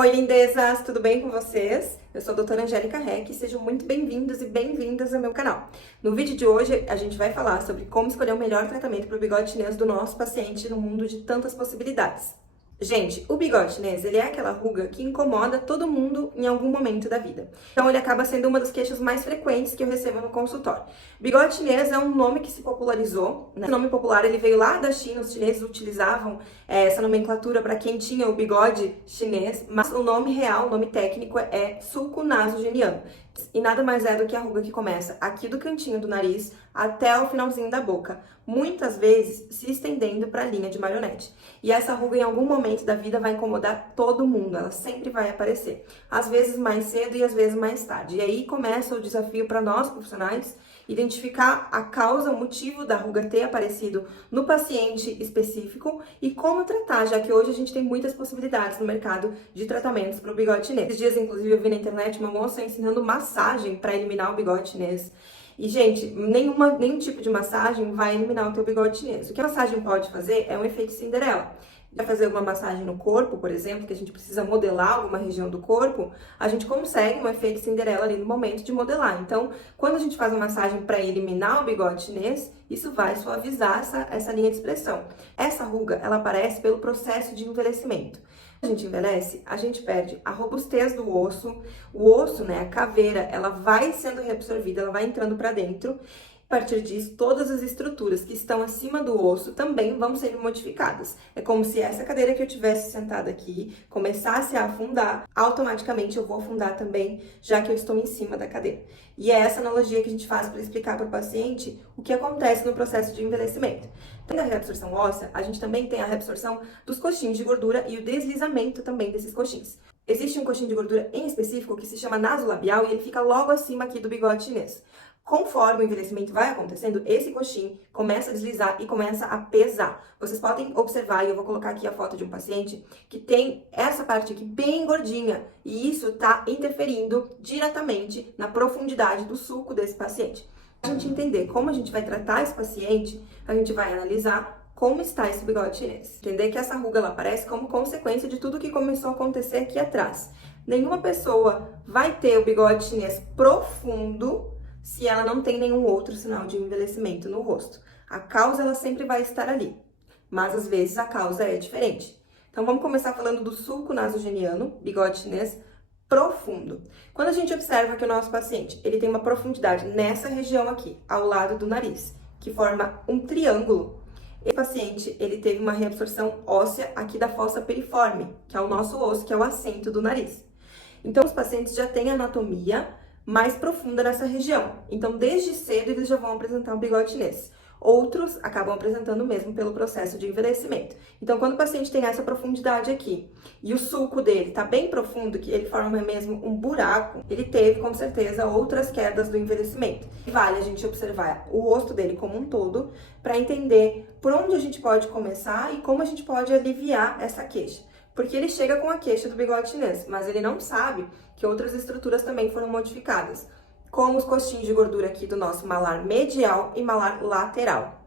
Oi, lindezas! Tudo bem com vocês? Eu sou a doutora Angélica Reck e sejam muito bem-vindos e bem-vindas ao meu canal. No vídeo de hoje, a gente vai falar sobre como escolher o melhor tratamento para o bigode chinês do nosso paciente no mundo de tantas possibilidades. Gente, o bigode chinês, ele é aquela ruga que incomoda todo mundo em algum momento da vida. Então, ele acaba sendo uma das queixas mais frequentes que eu recebo no consultório. Bigode chinês é um nome que se popularizou, né? Esse nome popular, ele veio lá da China, os chineses utilizavam essa nomenclatura para quem tinha o bigode chinês, mas o nome real, o nome técnico é sulco nasogeniano. E nada mais é do que a ruga que começa aqui do cantinho do nariz até o finalzinho da boca, muitas vezes se estendendo para a linha de marionete. E essa ruga em algum momento da vida vai incomodar todo mundo, ela sempre vai aparecer. Às vezes mais cedo e às vezes mais tarde. E aí começa o desafio para nós profissionais identificar a causa, o motivo da ruga ter aparecido no paciente específico e como tratar, já que hoje a gente tem muitas possibilidades no mercado de tratamentos para o bigode chinês. Esses dias, inclusive, eu vi na internet uma moça ensinando massagem para eliminar o bigode chinês. E, gente, nenhum tipo de massagem vai eliminar o teu bigode chinês. O que a massagem pode fazer é um efeito Cinderela. Vai fazer uma massagem no corpo, por exemplo, que a gente precisa modelar alguma região do corpo, a gente consegue um efeito Cinderela ali no momento de modelar. Então, quando a gente faz uma massagem para eliminar o bigode chinês, isso vai suavizar essa linha de expressão. Essa ruga, ela aparece pelo processo de envelhecimento. Quando a gente envelhece, a gente perde a robustez do osso, o osso, né, a caveira, ela vai sendo reabsorvida, ela vai entrando para dentro. A partir disso, todas as estruturas que estão acima do osso também vão sendo modificadas. É como se essa cadeira que eu tivesse sentada aqui começasse a afundar, automaticamente eu vou afundar também, já que eu estou em cima da cadeira. E é essa analogia que a gente faz para explicar para o paciente o que acontece no processo de envelhecimento. Além da reabsorção óssea, a gente também tem a reabsorção dos coxins de gordura e o deslizamento também desses coxins. Existe um coxinho de gordura em específico que se chama nasolabial e ele fica logo acima aqui do bigode chinês. Conforme o envelhecimento vai acontecendo, esse coxim começa a deslizar e começa a pesar. Vocês podem observar, e eu vou colocar aqui a foto de um paciente que tem essa parte aqui bem gordinha, e isso está interferindo diretamente na profundidade do sulco desse paciente. Para a gente entender como a gente vai tratar esse paciente, a gente vai analisar como está esse bigode chinês. Entender que essa ruga ela aparece como consequência de tudo que começou a acontecer aqui atrás. Nenhuma pessoa vai ter o bigode chinês profundo se ela não tem nenhum outro sinal de envelhecimento no rosto. A causa, ela sempre vai estar ali, mas às vezes a causa é diferente. Então, vamos começar falando do sulco nasogeniano, bigode chinês profundo. Quando a gente observa que o nosso paciente, ele tem uma profundidade nessa região aqui, ao lado do nariz, que forma um triângulo, esse paciente, ele teve uma reabsorção óssea aqui da fossa piriforme, que é o nosso osso, que é o assento do nariz. Então, os pacientes já têm anatomia mais profunda nessa região. Então, desde cedo, eles já vão apresentar um bigode chinês. Outros acabam apresentando mesmo pelo processo de envelhecimento. Então, quando o paciente tem essa profundidade aqui e o sulco dele tá bem profundo, que ele forma mesmo um buraco, ele teve, com certeza, outras quedas do envelhecimento. Vale a gente observar o rosto dele como um todo para entender por onde a gente pode começar e como a gente pode aliviar essa queixa. Porque ele chega com a queixa do bigode chinês, mas ele não sabe que outras estruturas também foram modificadas, como os coxins de gordura aqui do nosso malar medial e malar lateral.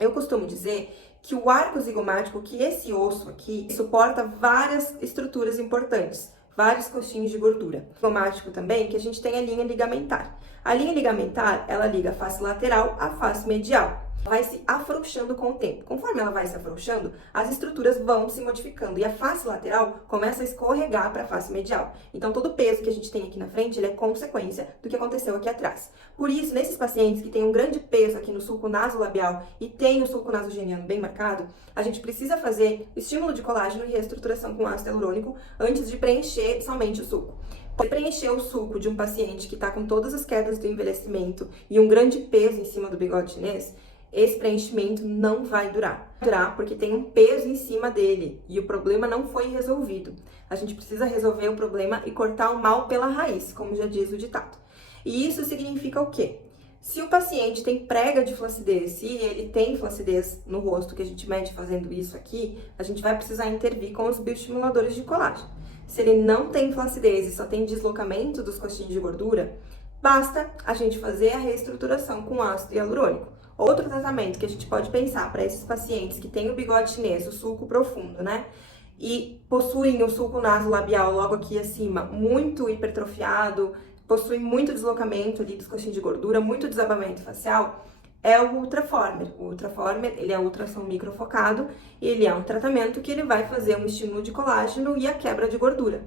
Eu costumo dizer que o arco zigomático, que esse osso aqui, suporta várias estruturas importantes, vários coxins de gordura. Zigomático também, que a gente tem a linha ligamentar. A linha ligamentar, ela liga a face lateral à face medial. Vai se afrouxando com o tempo. Conforme ela vai se afrouxando, as estruturas vão se modificando e a face lateral começa a escorregar para a face medial. Então, todo o peso que a gente tem aqui na frente, ele é consequência do que aconteceu aqui atrás. Por isso, nesses pacientes que têm um grande peso aqui no sulco nasolabial e tem o sulco nasogeniano bem marcado, a gente precisa fazer estímulo de colágeno e reestruturação com ácido hialurônico antes de preencher somente o sulco. Para preencher o sulco de um paciente que está com todas as quedas do envelhecimento e um grande peso em cima do bigode chinês, esse preenchimento não vai durar. Vai durar porque tem um peso em cima dele e o problema não foi resolvido. A gente precisa resolver o problema e cortar o mal pela raiz, como já diz o ditado. E isso significa o quê? Se o paciente tem prega de flacidez, se ele tem flacidez no rosto, que a gente mede fazendo isso aqui, a gente vai precisar intervir com os bioestimuladores de colágeno. Se ele não tem flacidez e só tem deslocamento dos coxins de gordura, basta a gente fazer a reestruturação com ácido hialurônico. Outro tratamento que a gente pode pensar para esses pacientes que têm o bigode chinês, o sulco profundo, né? e possuem o sulco nasolabial logo aqui acima muito hipertrofiado, possuem muito deslocamento ali dos coxins de gordura, muito desabamento facial, é o Ultraformer. O Ultraformer, ele é ultrassom microfocado e ele é um tratamento que ele vai fazer um estímulo de colágeno e a quebra de gordura.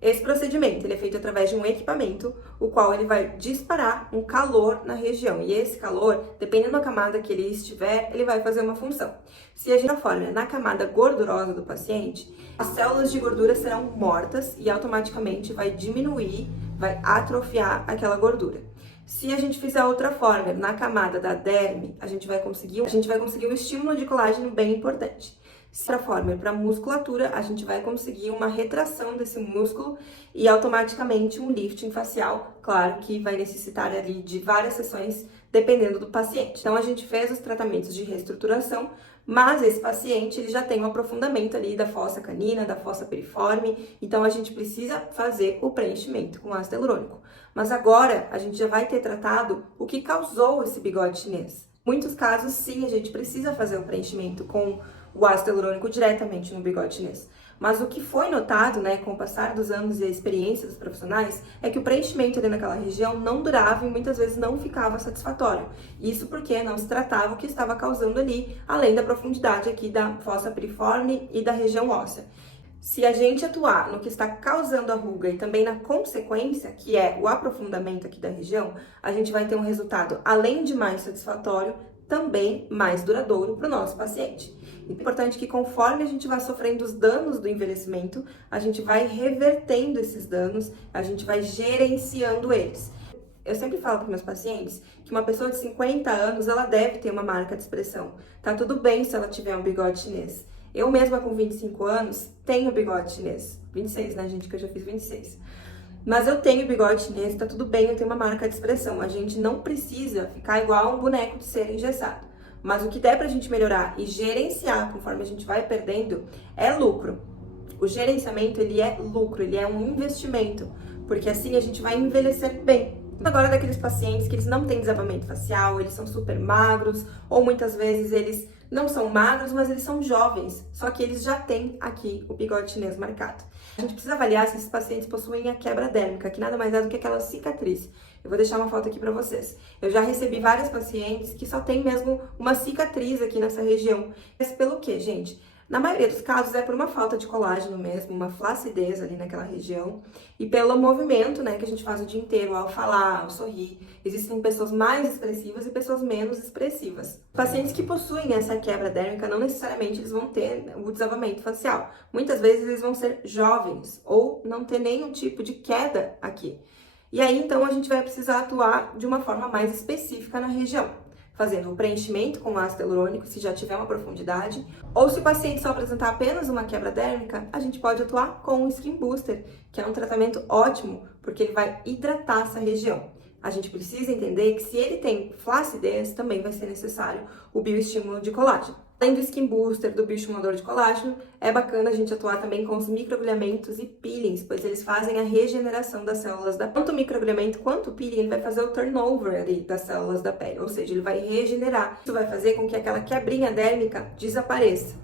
Esse procedimento ele é feito através de um equipamento, o qual ele vai disparar um calor na região. E esse calor, dependendo da camada que ele estiver, ele vai fazer uma função. Se a gente forma na camada gordurosa do paciente, as células de gordura serão mortas e automaticamente vai diminuir, vai atrofiar aquela gordura. Se a gente fizer outra forma na camada da derme, a gente vai conseguir um estímulo de colágeno bem importante. Se para forma para musculatura, a gente vai conseguir uma retração desse músculo e automaticamente um lifting facial, claro que vai necessitar ali de várias sessões dependendo do paciente. Então a gente fez os tratamentos de reestruturação, mas esse paciente ele já tem um aprofundamento ali da fossa canina, da fossa piriforme, então a gente precisa fazer o preenchimento com ácido hialurônico. Mas agora a gente já vai ter tratado o que causou esse bigode chinês. Em muitos casos, sim, a gente precisa fazer o preenchimento com o ácido hialurônico diretamente no bigode chinês. Mas o que foi notado, né, com o passar dos anos e a experiência dos profissionais, é que o preenchimento ali naquela região não durava e muitas vezes não ficava satisfatório. Isso porque não se tratava o que estava causando ali, além da profundidade aqui da fossa piriforme e da região óssea. Se a gente atuar no que está causando a ruga e também na consequência, que é o aprofundamento aqui da região, a gente vai ter um resultado, além de mais satisfatório, também mais duradouro para o nosso paciente. É importante que conforme a gente vai sofrendo os danos do envelhecimento, a gente vai revertendo esses danos, a gente vai gerenciando eles. Eu sempre falo para meus pacientes que uma pessoa de 50 anos, ela deve ter uma marca de expressão. Tá tudo bem se ela tiver um bigode chinês. Eu mesma com 25 anos tenho bigode chinês. 26, né, gente, que eu já fiz 26. Mas eu tenho bigode chinês, tá tudo bem, eu tenho uma marca de expressão. A gente não precisa ficar igual um boneco de cera engessado. Mas o que der pra gente melhorar e gerenciar conforme a gente vai perdendo é lucro. O gerenciamento, ele é lucro, ele é um investimento, porque assim a gente vai envelhecer bem. Agora, daqueles pacientes que eles não têm desabamento facial, eles são super magros, ou muitas vezes eles não são magros, mas eles são jovens, só que eles já têm aqui o bigode chinês marcado. A gente precisa avaliar se esses pacientes possuem a quebra dérmica, que nada mais é do que aquela cicatriz. Eu vou deixar uma foto aqui pra vocês. Eu já recebi várias pacientes que só tem mesmo uma cicatriz aqui nessa região. Mas pelo quê, gente? Na maioria dos casos é por uma falta de colágeno mesmo, uma flacidez ali naquela região e pelo movimento, né, que a gente faz o dia inteiro ao falar, ao sorrir. Existem pessoas mais expressivas e pessoas menos expressivas. Pacientes que possuem essa quebra dérmica não necessariamente eles vão ter o desabamento facial. Muitas vezes eles vão ser jovens ou não ter nenhum tipo de queda aqui. E aí então a gente vai precisar atuar de uma forma mais específica na região, fazendo o preenchimento com ácido hialurônico, se já tiver uma profundidade, ou se o paciente só apresentar apenas uma quebra dérmica, a gente pode atuar com o Skin Booster, que é um tratamento ótimo, porque ele vai hidratar essa região. A gente precisa entender que se ele tem flacidez, também vai ser necessário o bioestímulo de colágeno. Além do Skin Booster, do bioestimulador de colágeno, é bacana a gente atuar também com os microagulhamentos e peelings, pois eles fazem a regeneração das células da pele. Tanto o microagulhamento quanto o peeling, ele vai fazer o turnover ali das células da pele, ou seja, ele vai regenerar. Isso vai fazer com que aquela quebrinha dérmica desapareça.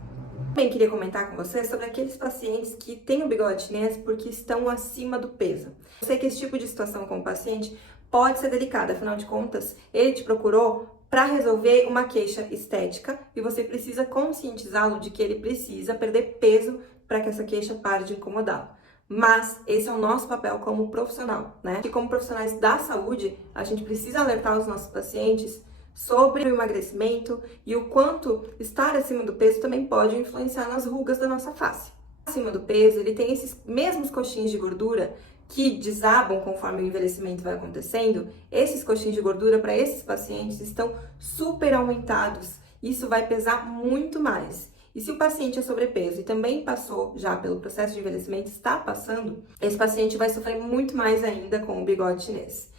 Também queria comentar com vocês sobre aqueles pacientes que têm o bigode chinês porque estão acima do peso. Eu sei que esse tipo de situação com o paciente pode ser delicada, afinal de contas, ele te procurou para resolver uma queixa estética e você precisa conscientizá-lo de que ele precisa perder peso para que essa queixa pare de incomodá-lo. Mas esse é o nosso papel como profissional, né? E como profissionais da saúde, a gente precisa alertar os nossos pacientes sobre o emagrecimento e o quanto estar acima do peso também pode influenciar nas rugas da nossa face. Acima do peso, ele tem esses mesmos coxins de gordura que desabam conforme o envelhecimento vai acontecendo. Esses coxins de gordura para esses pacientes estão super aumentados. Isso vai pesar muito mais. E se o paciente é sobrepeso e também passou já pelo processo de envelhecimento, está passando, esse paciente vai sofrer muito mais ainda com o bigode chinês.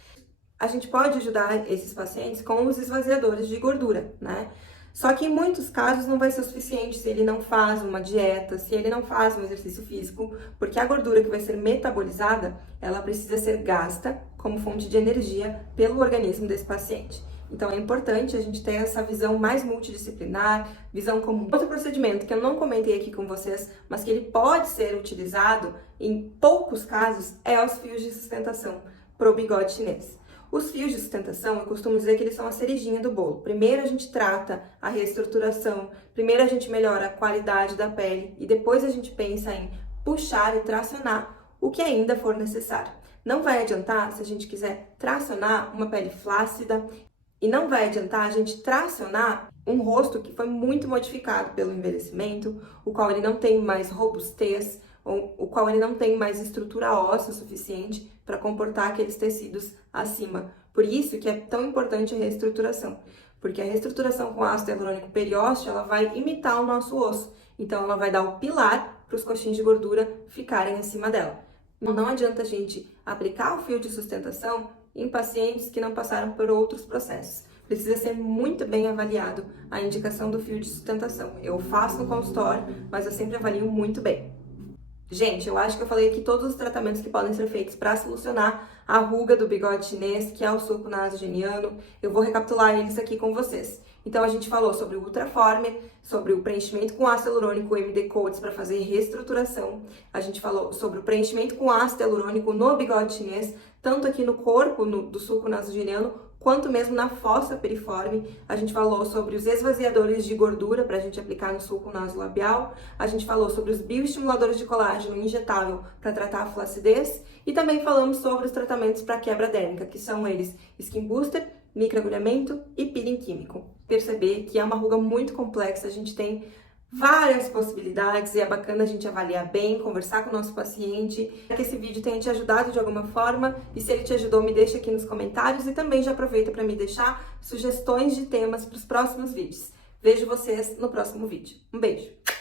A gente pode ajudar esses pacientes com os esvaziadores de gordura, né? Só que em muitos casos não vai ser o suficiente se ele não faz uma dieta, se ele não faz um exercício físico, porque a gordura que vai ser metabolizada, ela precisa ser gasta como fonte de energia pelo organismo desse paciente. Então é importante a gente ter essa visão mais multidisciplinar, visão como outro procedimento que eu não comentei aqui com vocês, mas que ele pode ser utilizado em poucos casos, é os fios de sustentação para o bigode chinês. Os fios de sustentação, eu costumo dizer que eles são a cerejinha do bolo. Primeiro a gente trata a reestruturação, primeiro a gente melhora a qualidade da pele e depois a gente pensa em puxar e tracionar o que ainda for necessário. Não vai adiantar se a gente quiser tracionar uma pele flácida e não vai adiantar a gente tracionar um rosto que foi muito modificado pelo envelhecimento, o qual ele não tem mais robustez, o qual ele não tem mais estrutura óssea suficiente para comportar aqueles tecidos acima. Por isso que é tão importante a reestruturação, porque a reestruturação com ácido hialurônico periósteo, ela vai imitar o nosso osso, então ela vai dar o pilar para os coxins de gordura ficarem acima dela. Não adianta a gente aplicar o fio de sustentação em pacientes que não passaram por outros processos. Precisa ser muito bem avaliado a indicação do fio de sustentação. Eu faço no consultório, mas eu sempre avalio muito bem. Gente, eu acho que eu falei aqui todos os tratamentos que podem ser feitos para solucionar a ruga do bigode chinês, que é o sulco nasogeniano. Eu vou recapitular eles aqui com vocês. Então, a gente falou sobre o Ultraformer, sobre o preenchimento com ácido hialurônico MD Coats para fazer reestruturação. A gente falou sobre o preenchimento com ácido hialurônico no bigode chinês, tanto aqui no corpo do sulco nasogeniano, quanto mesmo na fossa piriforme. A gente falou sobre os esvaziadores de gordura para a gente aplicar no sulco nasolabial. A gente falou sobre os bioestimuladores de colágeno injetável para tratar a flacidez. E também falamos sobre os tratamentos para quebra dérmica, que são eles Skin Booster, microagulhamento e peeling químico. Perceber que é uma ruga muito complexa, a gente tem várias possibilidades e é bacana a gente avaliar bem, conversar com o nosso paciente. Que esse vídeo tenha te ajudado de alguma forma e se ele te ajudou, me deixa aqui nos comentários e também já aproveita para me deixar sugestões de temas para os próximos vídeos. Vejo vocês no próximo vídeo. Um beijo!